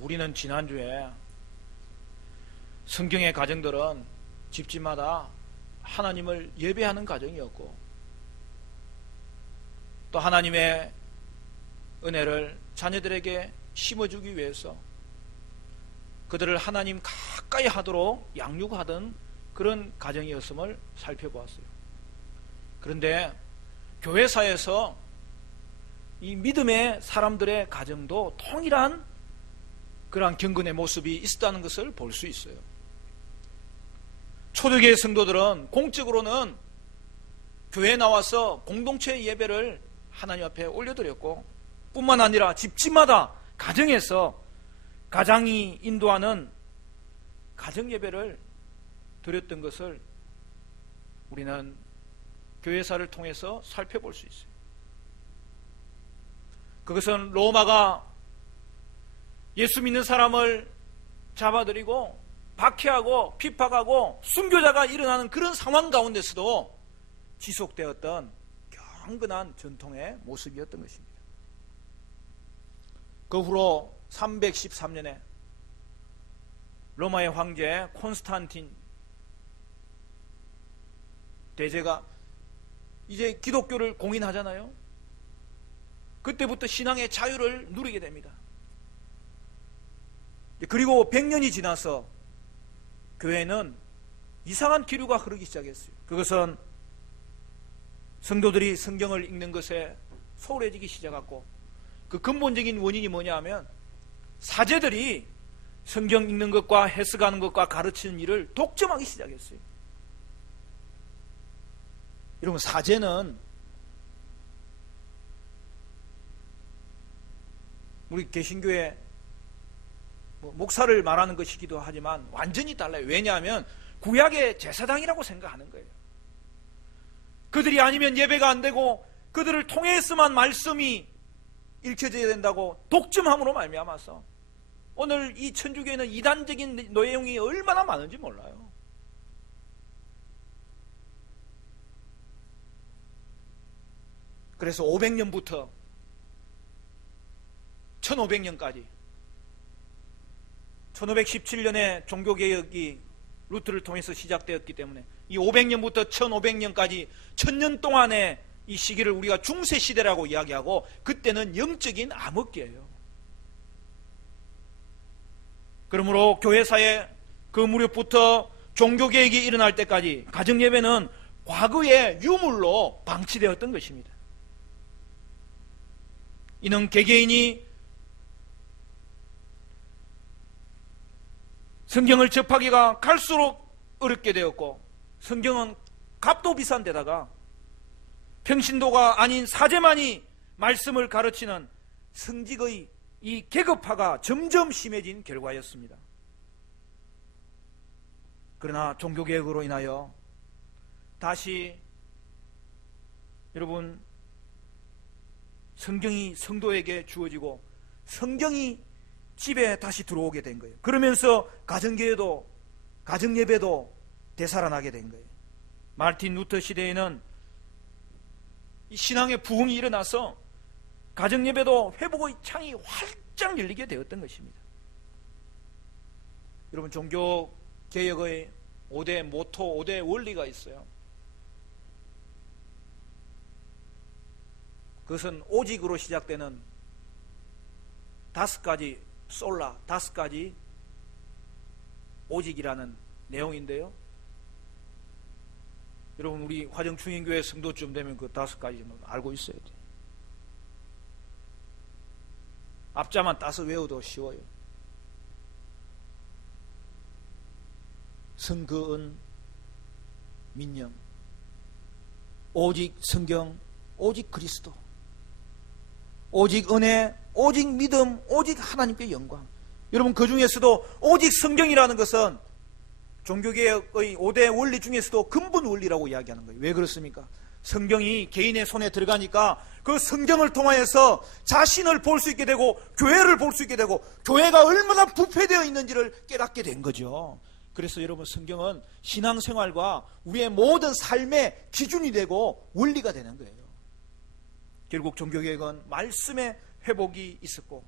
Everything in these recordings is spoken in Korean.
우리는 지난주에 성경의 가정들은 집집마다 하나님을 예배하는 가정이었고, 또 하나님의 은혜를 자녀들에게 심어주기 위해서 그들을 하나님 가까이 하도록 양육하던 그런 가정이었음을 살펴보았어요. 그런데 교회사에서 이 믿음의 사람들의 가정도 동일한 그러한 경건의 모습이 있었다는 것을 볼 수 있어요. 초대교회 성도들은 공적으로는 교회에 나와서 공동체 예배를 하나님 앞에 올려드렸고, 뿐만 아니라 집집마다 가정에서 가장이 인도하는 가정 예배를 드렸던 것을 우리는 교회사를 통해서 살펴볼 수 있어요. 그것은 로마가 예수 믿는 사람을 잡아들이고 박해하고 핍박하고 순교자가 일어나는 그런 상황 가운데서도 지속되었던 경건한 전통의 모습이었던 것입니다. 그 후로 313년에 로마의 황제 콘스탄틴 대제가 이제 기독교를 공인하잖아요. 그때부터 신앙의 자유를 누리게 됩니다. 그리고 100년이 지나서 교회는 이상한 기류가 흐르기 시작했어요. 그것은 성도들이 성경을 읽는 것에 소홀해지기 시작했고, 그 근본적인 원인이 뭐냐 하면 사제들이 성경 읽는 것과 해석하는 것과 가르치는 일을 독점하기 시작했어요. 여러분, 사제는 우리 개신교의 목사를 말하는 것이기도 하지만 완전히 달라요. 왜냐하면 구약의 제사장이라고 생각하는 거예요. 그들이 아니면 예배가 안 되고 그들을 통해서만 말씀이 읽혀져야 된다고 독점함으로 말미암아서 오늘 이 천주교에는 이단적인 내용이 얼마나 많은지 몰라요. 그래서 500년부터 1500년까지 1517년에 종교개혁이 루트를 통해서 시작되었기 때문에 이 500년부터 1500년까지 1000년 동안의 이 시기를 우리가 중세시대라고 이야기하고, 그때는 영적인 암흑기예요. 그러므로 교회사의 그 무렵부터 종교개혁이 일어날 때까지 가정예배는 과거의 유물로 방치되었던 것입니다. 이는 개개인이 성경을 접하기가 갈수록 어렵게 되었고, 성경은 값도 비싼 데다가 평신도가 아닌 사제만이 말씀을 가르치는 성직의 이 계급화가 점점 심해진 결과였습니다. 그러나 종교개혁으로 인하여 다시 여러분 성경이 성도에게 주어지고 성경이 집에 다시 들어오게 된 거예요. 그러면서 가정교회도 가정예배도 되살아나게 된 거예요. 마르틴 루터 시대에는 이 신앙의 부흥이 일어나서 가정예배도 회복의 창이 활짝 열리게 되었던 것입니다. 여러분, 종교개혁의 5대 모토, 5대 원리가 있어요. 그것은 오직으로 시작되는 5가지 솔라, 5가지 오직이라는 내용인데요. 여러분, 우리 화정충인교회 성도쯤 되면 그 5가지 정도 알고 있어야 돼요. 앞자만 따서 외워도 쉬워요. 성거은 민영, 오직 성경, 오직 그리스도, 오직 은혜, 오직 믿음, 오직 하나님께 영광. 여러분, 그 중에서도 오직 성경이라는 것은 종교개혁의 5대 원리 중에서도 근본 원리라고 이야기하는 거예요. 왜 그렇습니까? 성경이 개인의 손에 들어가니까 그 성경을 통하여서 자신을 볼 수 있게 되고 교회를 볼 수 있게 되고 교회가 얼마나 부패되어 있는지를 깨닫게 된 거죠. 그래서 여러분, 성경은 신앙생활과 우리의 모든 삶의 기준이 되고 원리가 되는 거예요. 결국 종교개혁은 말씀의 회복이 있었고,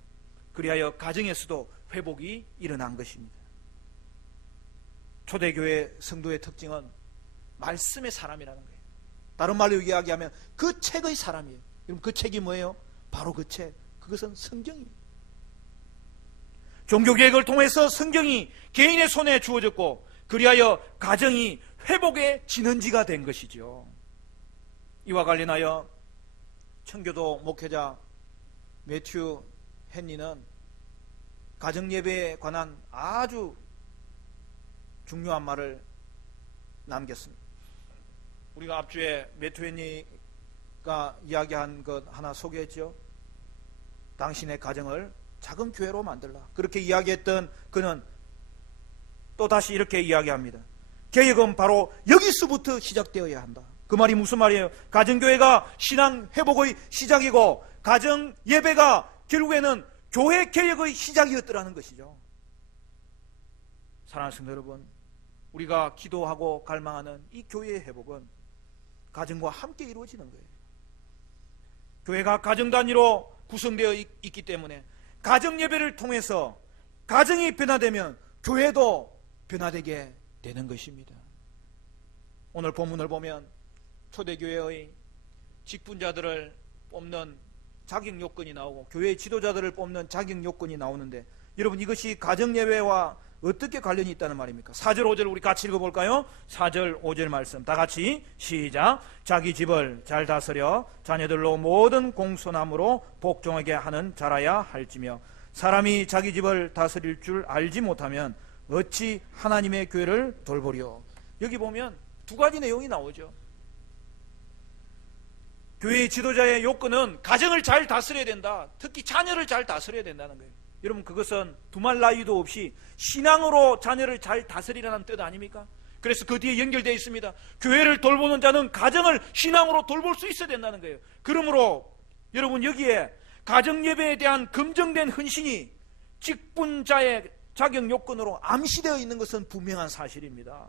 그리하여 가정에서도 회복이 일어난 것입니다. 초대교회 성도의 특징은 말씀의 사람이라는 거예요. 다른 말로 이야기하면 그 책의 사람이에요. 여러분, 그 책이 뭐예요? 바로 그 책, 그것은 성경이에요. 종교개혁을 통해서 성경이 개인의 손에 주어졌고, 그리하여 가정이 회복의 진원지가 된 것이죠. 이와 관련하여 청교도 목회자 매튜 헨리는 가정예배에 관한 아주 중요한 말을 남겼습니다. 우리가 앞주에 매튜 헨리가 이야기한 것 하나 소개했죠. 당신의 가정을 작은 교회로 만들라. 그렇게 이야기했던 그는 또다시 이렇게 이야기합니다. 개혁은 바로 여기서부터 시작되어야 한다. 그 말이 무슨 말이에요? 가정교회가 신앙 회복의 시작이고 가정 예배가 결국에는 교회 개혁의 시작이었더라는 것이죠. 사랑하는 성도 여러분, 우리가 기도하고 갈망하는 이 교회의 회복은 가정과 함께 이루어지는 거예요. 교회가 가정 단위로 구성되어 있기 때문에 가정 예배를 통해서 가정이 변화되면 교회도 변화되게 되는 것입니다. 오늘 본문을 보면 초대교회의 직분자들을 뽑는 자격 요건이 나오고 교회의 지도자들을 뽑는 자격 요건이 나오는데, 여러분, 이것이 가정 예배와 어떻게 관련이 있다는 말입니까? 4절 5절 우리 같이 읽어볼까요? 4절 5절 말씀 다 같이 시작. 자기 집을 잘 다스려 자녀들로 모든 공손함으로 복종하게 하는 자라야 할지며, 사람이 자기 집을 다스릴 줄 알지 못하면 어찌 하나님의 교회를 돌보리요. 여기 보면 두 가지 내용이 나오죠. 교회의 지도자의 요건은 가정을 잘 다스려야 된다. 특히 자녀를 잘 다스려야 된다는 거예요. 여러분, 그것은 두말 나위도 없이 신앙으로 자녀를 잘 다스리라는 뜻 아닙니까? 그래서 그 뒤에 연결되어 있습니다. 교회를 돌보는 자는 가정을 신앙으로 돌볼 수 있어야 된다는 거예요. 그러므로 여러분, 여기에 가정 예배에 대한 검증된 헌신이 직분자의 자격 요건으로 암시되어 있는 것은 분명한 사실입니다.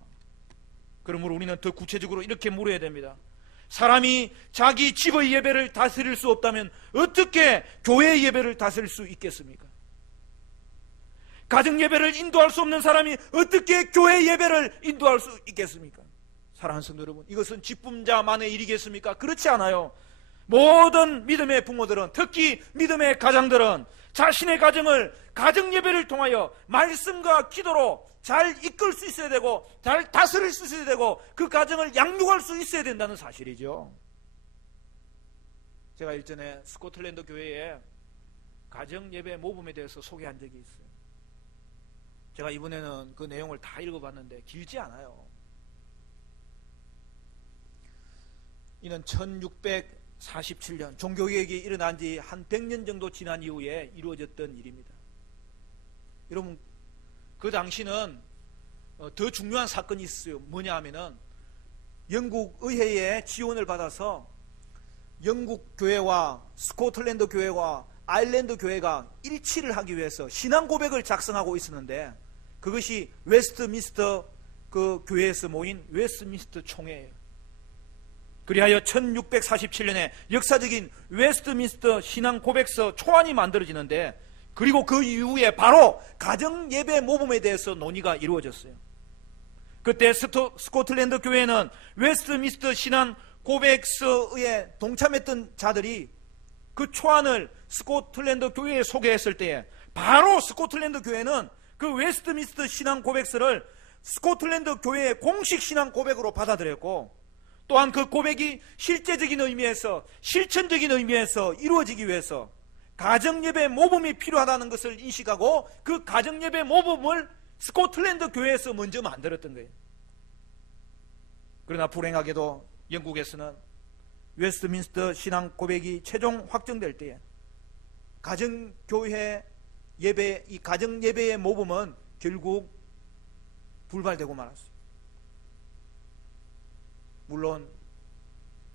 그러므로 우리는 더 구체적으로 이렇게 물어야 됩니다. 사람이 자기 집의 예배를 다스릴 수 없다면 어떻게 교회의 예배를 다스릴 수 있겠습니까? 가정 예배를 인도할 수 없는 사람이 어떻게 교회 예배를 인도할 수 있겠습니까? 사랑하는 성도 여러분, 이것은 직분자만의 일이겠습니까? 그렇지 않아요. 모든 믿음의 부모들은, 특히 믿음의 가장들은 자신의 가정을 가정 예배를 통하여 말씀과 기도로 잘 이끌 수 있어야 되고 잘 다스릴 수 있어야 되고 그 가정을 양육할 수 있어야 된다는 사실이죠. 제가 일전에 스코틀랜드 교회에 가정 예배 모범에 대해서 소개한 적이 있어요. 제가 이번에는 그 내용을 다 읽어봤는데 길지 않아요. 이는 1647년 종교개혁이 일어난 지 한 100년 정도 지난 이후에 이루어졌던 일입니다. 여러분, 그 당시는 더 중요한 사건이 있었어요. 뭐냐 하면은 영국 의회의 지원을 받아서 영국 교회와 스코틀랜드 교회와 아일랜드 교회가 일치를 하기 위해서 신앙 고백을 작성하고 있었는데, 그것이 웨스트민스터 그 교회에서 모인 웨스트민스터 총회예요. 그리하여 1647년에 역사적인 웨스트민스터 신앙 고백서 초안이 만들어지는데, 그리고 그 이후에 바로 가정 예배 모범에 대해서 논의가 이루어졌어요. 그때 스코틀랜드 교회는 웨스트민스터 신앙 고백서에 동참했던 자들이 그 초안을 스코틀랜드 교회에 소개했을 때에 바로 스코틀랜드 교회는 그 웨스트민스터 신앙 고백서를 스코틀랜드 교회의 공식 신앙 고백으로 받아들였고, 또한 그 고백이 실제적인 의미에서 실천적인 의미에서 이루어지기 위해서 가정예배 모범이 필요하다는 것을 인식하고 그 가정예배 모범을 스코틀랜드 교회에서 먼저 만들었던 거예요. 그러나 불행하게도 영국에서는 웨스트민스터 신앙 고백이 최종 확정될 때에 가정교회 예배, 이 가정예배의 모범은 결국 불발되고 말았어요. 물론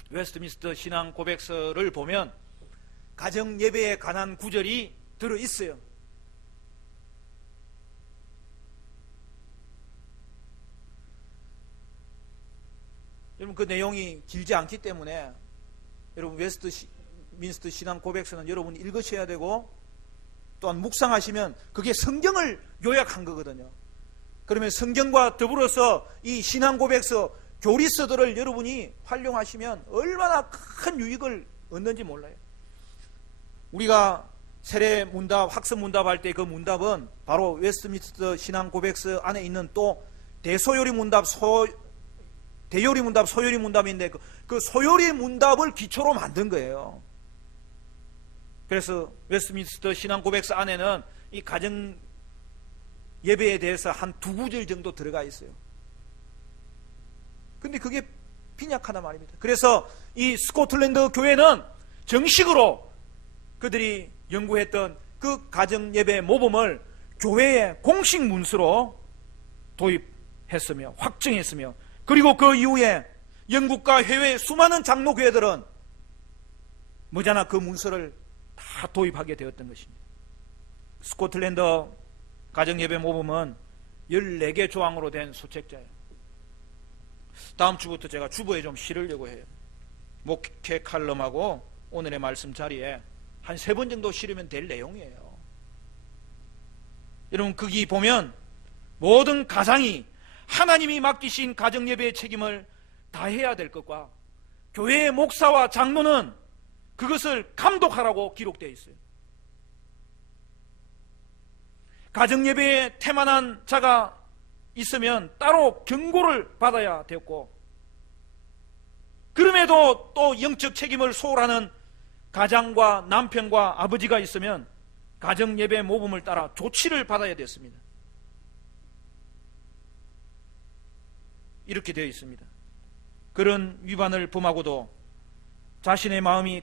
웨스트민스터 신앙 고백서를 보면 가정 예배에 관한 구절이 들어 있어요. 여러분, 그 내용이 길지 않기 때문에 여러분 웨스트민스터 신앙 고백서는 여러분이 읽으셔야 되고 또한 묵상하시면 그게 성경을 요약한 거거든요. 그러면 성경과 더불어서 이 신앙고백서, 교리서들을 여러분이 활용하시면 얼마나 큰 유익을 얻는지 몰라요. 우리가 세례 문답, 학습 문답 할 때 그 문답은 바로 웨스트민스터 신앙고백서 안에 있는 또 대소요리 문답, 대요리 문답, 소요리 문답인데 그 소요리 문답을 기초로 만든 거예요. 그래서 웨스트민스터 신앙고백서 안에는 이 가정 예배에 대해서 한 2구절 정도 들어가 있어요. 근데 그게 빈약하단 말입니다. 그래서 이 스코틀랜드 교회는 정식으로 그들이 연구했던 그 가정 예배 모범을 교회의 공식 문서로 도입했으며 확증했으며, 그리고 그 이후에 영국과 해외 수많은 장로교회들은 머지않아 그 문서를 다 도입하게 되었던 것입니다. 스코틀랜드 가정예배 모범은 14개 조항으로 된 소책자예요. 다음 주부터 제가 주보에 좀 실으려고 해요. 목회 칼럼하고 오늘의 말씀 자리에 한 3번 정도 실으면 될 내용이에요. 여러분, 거기 보면 모든 가장이 하나님이 맡기신 가정예배의 책임을 다해야 될 것과 교회의 목사와 장로는 그것을 감독하라고 기록되어 있어요. 가정예배에 태만한 자가 있으면 따로 경고를 받아야 되었고, 그럼에도 또 영적 책임을 소홀하는 가장과 남편과 아버지가 있으면 가정예배 모범을 따라 조치를 받아야 됐습니다. 이렇게 되어 있습니다. 그런 위반을 범하고도 자신의 마음이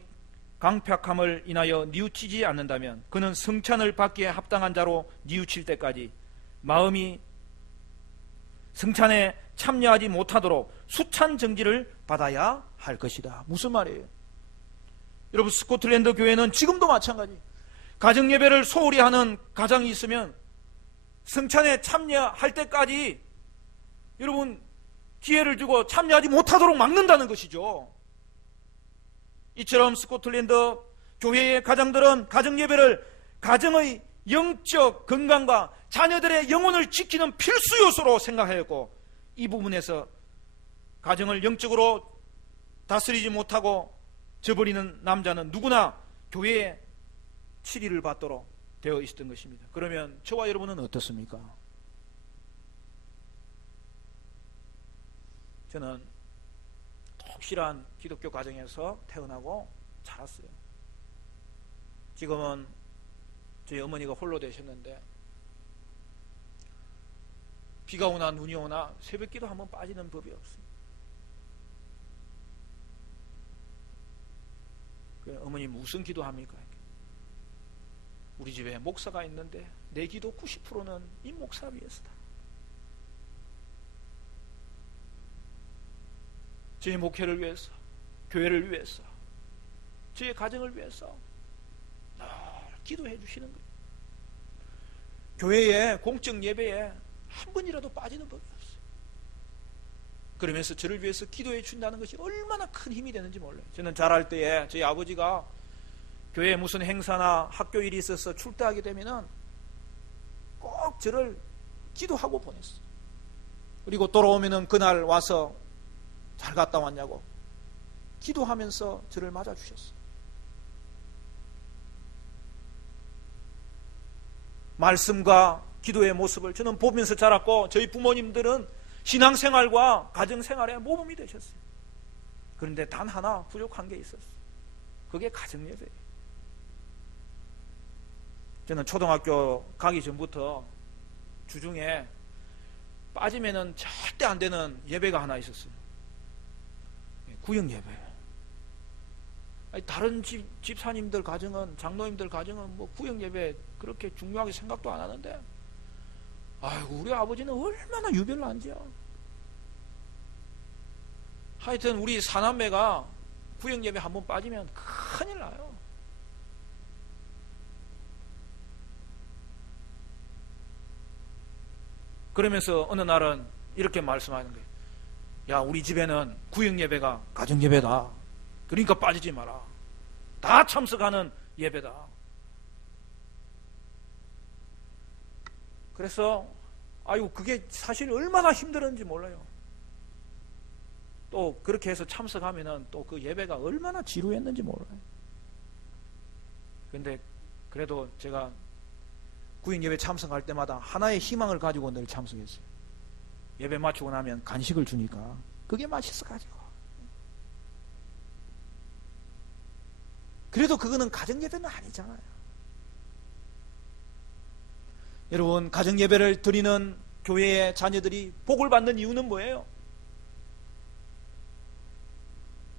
강팍함을 인하여 뉘우치지 않는다면 그는 성찬을 받기에 합당한 자로 뉘우칠 때까지 마음이 성찬에 참여하지 못하도록 수찬 정지를 받아야 할 것이다. 무슨 말이에요? 여러분, 스코틀랜드 교회는 지금도 마찬가지. 가정예배를 소홀히 하는 가장이 있으면 성찬에 참여할 때까지 여러분 기회를 주고 참여하지 못하도록 막는다는 것이죠. 이처럼 스코틀랜드 교회의 가장들은 가정예배를 가정의 영적 건강과 자녀들의 영혼을 지키는 필수 요소로 생각하였고, 이 부분에서 가정을 영적으로 다스리지 못하고 저버리는 남자는 누구나 교회에 치리를 받도록 되어 있었던 것입니다. 그러면 저와 여러분은 어떻습니까? 저는 독실한 기독교 가정에서 태어나고 자랐어요. 지금은 저희 어머니가 홀로 되셨는데 비가 오나 눈이 오나 새벽기도 한번 빠지는 법이 없어요. 어머니 무슨 기도합니까? 우리 집에 목사가 있는데 내 기도 90%는 이 목사 위해서다. 저의 목회를 위해서, 교회를 위해서, 저의 가정을 위해서 늘 기도해 주시는 거예요. 교회의 공적 예배에 한 번이라도 빠지는 법이 없어요. 그러면서 저를 위해서 기도해 준다는 것이 얼마나 큰 힘이 되는지 몰라요. 저는 자랄 때에 저희 아버지가 교회에 무슨 행사나 학교 일이 있어서 출퇴하게 되면은 꼭 저를 기도하고 보냈어요. 그리고 돌아오면은 그날 와서 잘 갔다 왔냐고 기도하면서 저를 맞아주셨어요. 말씀과 기도의 모습을 저는 보면서 자랐고, 저희 부모님들은 신앙생활과 가정생활에 모범이 되셨어요. 그런데 단 하나 부족한 게 있었어요. 그게 가정예배예요. 저는 초등학교 가기 전부터 주중에 빠지면은 절대 안 되는 예배가 하나 있었어요. 구역예배. 다른 집사님들 가정은, 장로님들 가정은 뭐 구역예배 그렇게 중요하게 생각도 안 하는데, 아이고 우리 아버지는 얼마나 유별난지야. 하여튼 우리 사남매가 구역예배 한번 빠지면 큰일 나요. 그러면서 어느 날은 이렇게 말씀하는 거예요. 야, 우리 집에는 구역예배가 가정예배다. 그러니까 빠지지 마라. 다 참석하는 예배다. 그래서 그게 사실 얼마나 힘들었는지 몰라요. 또 그렇게 해서 참석하면은 또 그 예배가 얼마나 지루했는지 몰라요. 근데 그래도 제가 구역 예배 참석할 때마다 하나의 희망을 가지고 늘 참석했어요. 예배 마치고 나면 간식을 주니까 그게 맛있어가지고. 그래도 그거는 가정예배는 아니잖아요. 여러분, 가정예배를 드리는 교회의 자녀들이 복을 받는 이유는 뭐예요?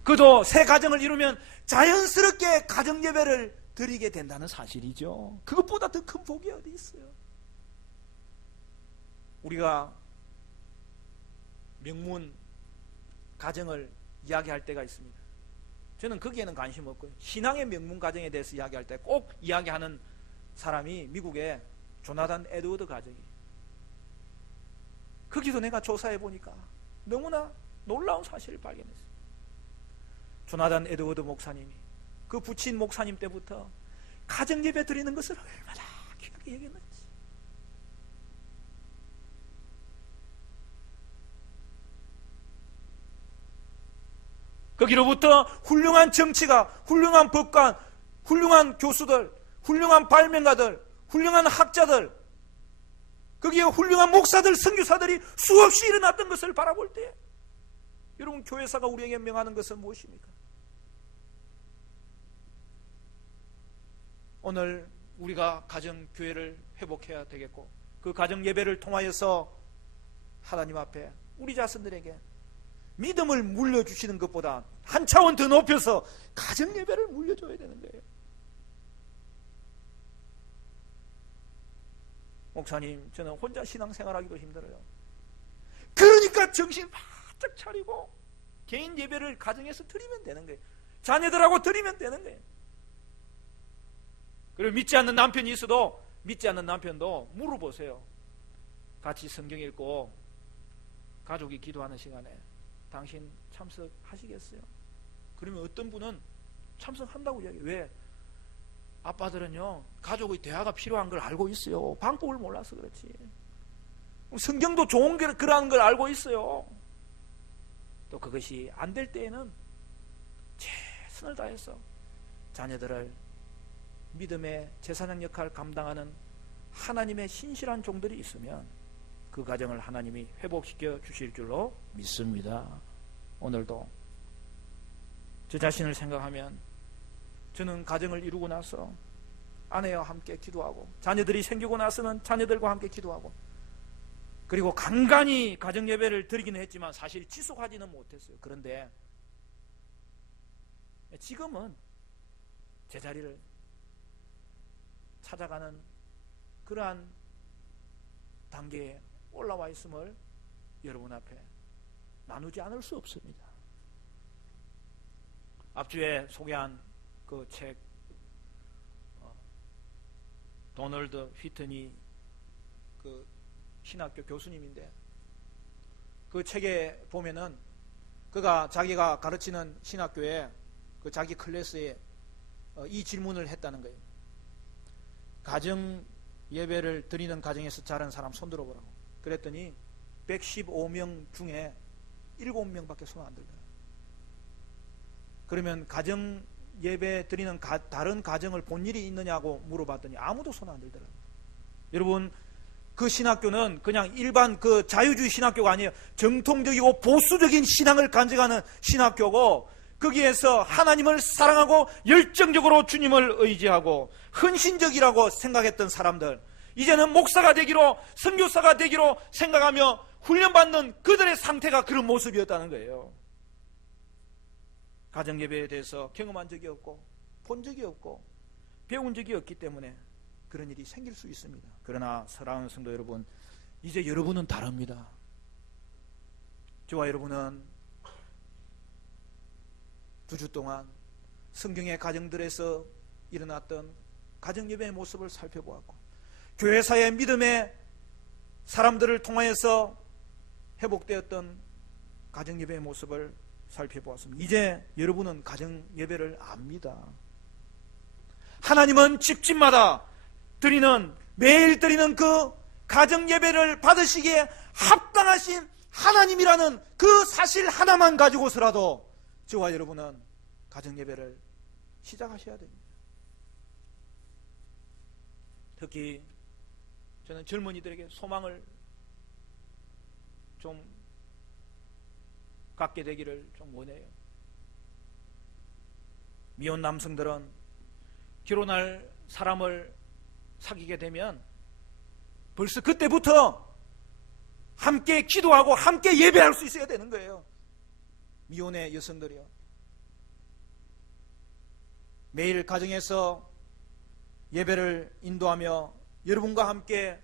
그도 새 가정을 이루면 자연스럽게 가정예배를 드리게 된다는 사실이죠. 그것보다 더 큰 복이 어디 있어요? 우리가 명문 가정을 이야기할 때가 있습니다. 저는 거기에는 관심 없고요. 신앙의 명문 가정에 대해서 이야기할 때 꼭 이야기하는 사람이 미국의 조나단 에드워드 가정이에요. 거기도 내가 조사해 보니까 너무나 놀라운 사실을 발견했어요. 조나단 에드워드 목사님이 그 부친 목사님 때부터 가정예배 드리는 것을 얼마나 귀하게 여겼는지. 거기로부터 훌륭한 정치가, 훌륭한 법관, 훌륭한 교수들, 훌륭한 발명가들, 훌륭한 학자들, 거기에 훌륭한 목사들, 선교사들이 수없이 일어났던 것을 바라볼 때 여러분, 교회사가 우리에게 명하는 것은 무엇입니까? 오늘 우리가 가정교회를 회복해야 되겠고, 그 가정예배를 통하여서 하나님 앞에 우리 자손들에게 믿음을 물려주시는 것보다 한 차원 더 높여서 가정예배를 물려줘야 되는 거예요. 목사님, 저는 혼자 신앙생활하기도 힘들어요. 그러니까 정신 바짝 차리고 개인 예배를 가정에서 드리면 되는 거예요. 자녀들하고 드리면 되는 거예요. 그리고 믿지 않는 남편이 있어도 믿지 않는 남편도 물어보세요. 같이 성경 읽고 가족이 기도하는 시간에 당신 참석하시겠어요? 그러면 어떤 분은 참석한다고 이야기해요. 왜? 아빠들은요, 가족의 대화가 필요한 걸 알고 있어요. 방법을 몰라서 그렇지. 성경도 좋은 그러한 걸 알고 있어요. 또 그것이 안 될 때에는 최선을 다해서 자녀들을 믿음의 제사장 역할을 감당하는 하나님의 신실한 종들이 있으면 그 가정을 하나님이 회복시켜 주실 줄로 믿습니다. 오늘도 저 자신을 생각하면 저는 가정을 이루고 나서 아내와 함께 기도하고, 자녀들이 생기고 나서는 자녀들과 함께 기도하고, 그리고 간간히 가정예배를 드리기는 했지만 사실 지속하지는 못했어요. 그런데 지금은 제자리를 찾아가는 그러한 단계에 올라와 있음을 여러분 앞에 나누지 않을 수 없습니다. 앞주에 소개한 그 책, 도널드 휘트니 그 신학교 교수님인데, 그 책에 보면은 그가 자기가 가르치는 신학교에 그 자기 클래스에 이 질문을 했다는 거예요. 가정 예배를 드리는 가정에서 자란 사람 손 들어보라고. 그랬더니 115명 중에 7명밖에 손 안 들더라. 그러면 가정 예배 드리는 다른 가정을 본 일이 있느냐고 물어봤더니 아무도 손 안 들더라. 여러분, 그 신학교는 그냥 일반 그 자유주의 신학교가 아니에요. 정통적이고 보수적인 신앙을 간직하는 신학교고, 거기에서 하나님을 사랑하고 열정적으로 주님을 의지하고 헌신적이라고 생각했던 사람들, 이제는 목사가 되기로, 선교사가 되기로 생각하며 훈련받는 그들의 상태가 그런 모습이었다는 거예요. 가정예배에 대해서 경험한 적이 없고 본 적이 없고 배운 적이 없기 때문에 그런 일이 생길 수 있습니다. 그러나 사랑하는 성도 여러분, 이제 여러분은 다릅니다. 저와 여러분은 2주 동안 성경의 가정들에서 일어났던 가정예배의 모습을 살펴보았고, 교회사의 믿음의 사람들을 통하여서 회복되었던 가정예배의 모습을 살펴보았습니다. 이제 여러분은 가정예배를 압니다. 하나님은 집집마다 드리는, 매일 드리는 그 가정 예배를 받으시기에 합당하신 하나님이라는 그 사실 하나만 가지고서라도 저와 여러분은 가정 예배를 시작하셔야 됩니다. 특히 저는 젊은이들에게 소망을 좀 갖게 되기를 좀 원해요. 미혼 남성들은 결혼할 사람을 사귀게 되면 벌써 그때부터 함께 기도하고 함께 예배할 수 있어야 되는 거예요. 미혼의 여성들이요. 매일 가정에서 예배를 인도하며 여러분과 함께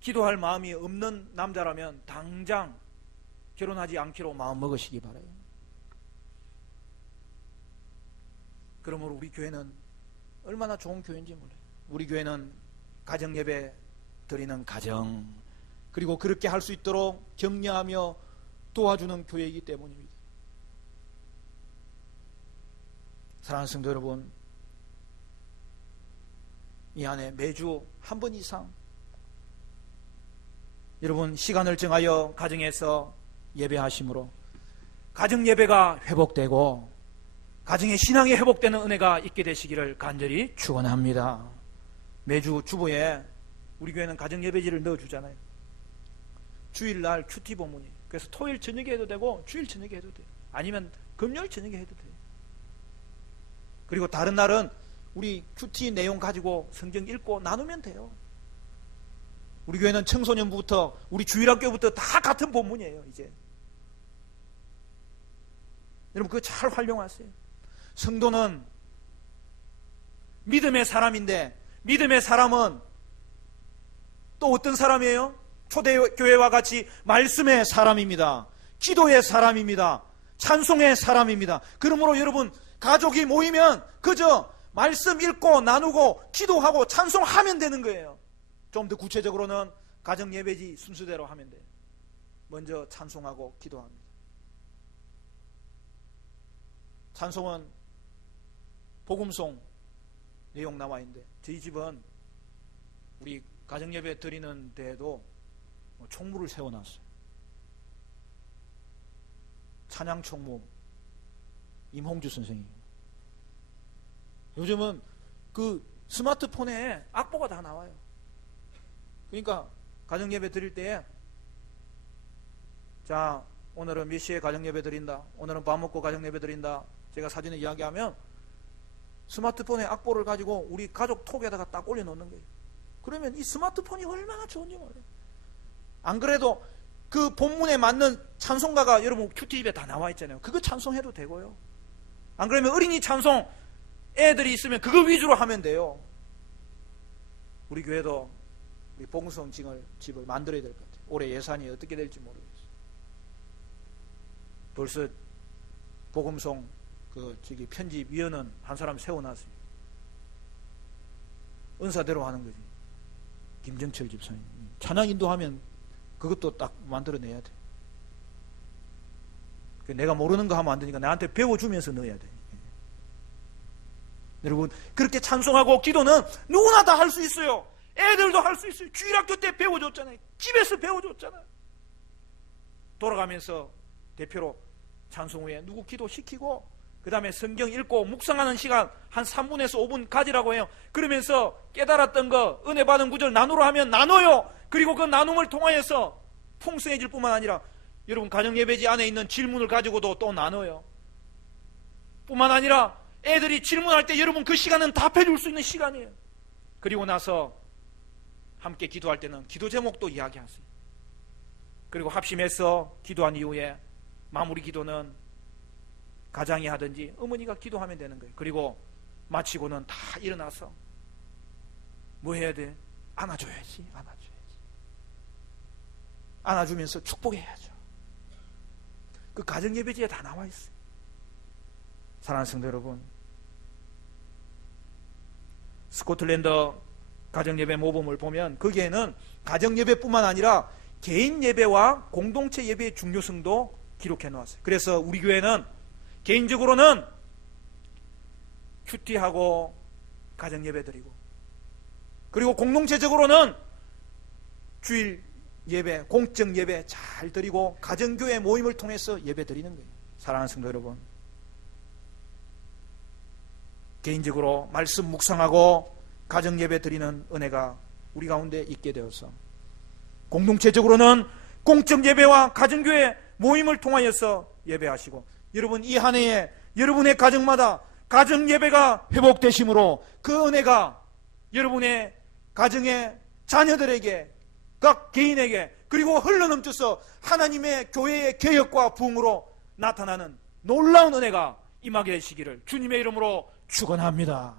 기도할 마음이 없는 남자라면 당장 결혼하지 않기로 마음 먹으시기 바라요. 그러므로 우리 교회는 얼마나 좋은 교회인지 몰라요. 우리 교회는 가정 예배 드리는 가정, 그리고 그렇게 할 수 있도록 격려하며 도와주는 교회이기 때문입니다. 사랑하는 성도 여러분, 이 안에 매주 한 번 이상 여러분 시간을 정하여 가정에서 예배하심으로 가정 예배가 회복되고 가정의 신앙이 회복되는 은혜가 있게 되시기를 간절히 축원합니다. 매주 주보에 우리 교회는 가정 예배지를 넣어주잖아요. 주일날 큐티 본문이, 그래서 토요일 저녁에 해도 되고 주일 저녁에 해도 돼요. 아니면 금요일 저녁에 해도 돼요. 그리고 다른 날은 우리 큐티 내용 가지고 성경 읽고 나누면 돼요. 우리 교회는 청소년부터 우리 주일학교부터 다 같은 본문이에요. 이제 여러분 그거 잘 활용하세요. 성도는 믿음의 사람인데, 믿음의 사람은 또 어떤 사람이에요? 초대교회와 같이 말씀의 사람입니다. 기도의 사람입니다. 찬송의 사람입니다. 그러므로 여러분 가족이 모이면 그저 말씀 읽고 나누고 기도하고 찬송하면 되는 거예요. 좀 더 구체적으로는 가정 예배지 순서대로 하면 돼요. 먼저 찬송하고 기도합니다. 찬송은 복음송 내용 나와 있는데, 저희 집은 우리 가정 예배 드리는 데에도 총무를 세워놨어요. 찬양 총무 임홍주 선생님. 요즘은 그 스마트폰에 악보가 다 나와요. 그러니까 가정 예배 드릴 때에 자, 오늘은 몇 시에 가정 예배 드린다, 오늘은 밥 먹고 가정 예배 드린다, 제가 사진에 이야기하면 스마트폰에 악보를 가지고 우리 가족 톡에다가 딱 올려놓는 거예요. 그러면 이 스마트폰이 얼마나 좋은지 몰라요. 안 그래도 그 본문에 맞는 찬송가가 여러분 큐티집에 다 나와 있잖아요. 그거 찬송해도 되고요. 안 그러면 어린이 찬송 애들이 있으면 그거 위주로 하면 돼요. 우리 교회도 우리 복음성 집을 만들어야 될 것 같아요. 올해 예산이 어떻게 될지 모르겠어요. 벌써 복음성 편집위원은 한 사람 세워놨어요. 은사대로 하는 거지. 김정철 집사님. 찬양 인도하면 그것도 딱 만들어내야 돼. 내가 모르는 거 하면 안 되니까 나한테 배워주면서 넣어야 돼. 여러분, 그렇게 찬송하고 기도는 누구나 다 할 수 있어요. 애들도 할 수 있어요. 주일학교 때 배워줬잖아요. 집에서 배워줬잖아요. 돌아가면서 대표로 찬송 후에 누구 기도시키고 그 다음에 성경 읽고 묵상하는 시간 한 3분에서 5분 가지라고 해요. 그러면서 깨달았던 거, 은혜 받은 구절 나누러 하면 나눠요. 그리고 그 나눔을 통하여서 풍성해질 뿐만 아니라 여러분 가정 예배지 안에 있는 질문을 가지고도 또 나눠요. 뿐만 아니라 애들이 질문할 때 여러분 그 시간은 답해줄 수 있는 시간이에요. 그리고 나서 함께 기도할 때는 기도 제목도 이야기하세요. 그리고 합심해서 기도한 이후에 마무리 기도는 가장이 하든지 어머니가 기도하면 되는 거예요. 그리고 마치고는 다 일어나서 뭐 해야 돼? 안아줘야지. 안아주면서 축복해야죠. 그 가정 예배지에 다 나와 있어요. 사랑하는 성도 여러분, 스코틀랜드 가정 예배 모범을 보면 거기에는 가정 예배뿐만 아니라 개인 예배와 공동체 예배의 중요성도 기록해 놓았어요. 그래서 우리 교회는 개인적으로는 큐티하고 가정 예배 드리고, 그리고 공동체적으로는 주일 예배, 공적 예배 잘 드리고 가정교회 모임을 통해서 예배 드리는 거예요. 사랑하는 성도 여러분, 개인적으로 말씀 묵상하고 가정 예배 드리는 은혜가 우리 가운데 있게 되어서 공동체적으로는 공적 예배와 가정교회 모임을 통하여서 예배하시고, 여러분 이 한 해에 여러분의 가정마다 가정 예배가 회복되심으로 그 은혜가 여러분의 가정의 자녀들에게, 각 개인에게, 그리고 흘러넘쳐서 하나님의 교회의 개혁과 부흥으로 나타나는 놀라운 은혜가 임하게 되시기를 주님의 이름으로 축원합니다.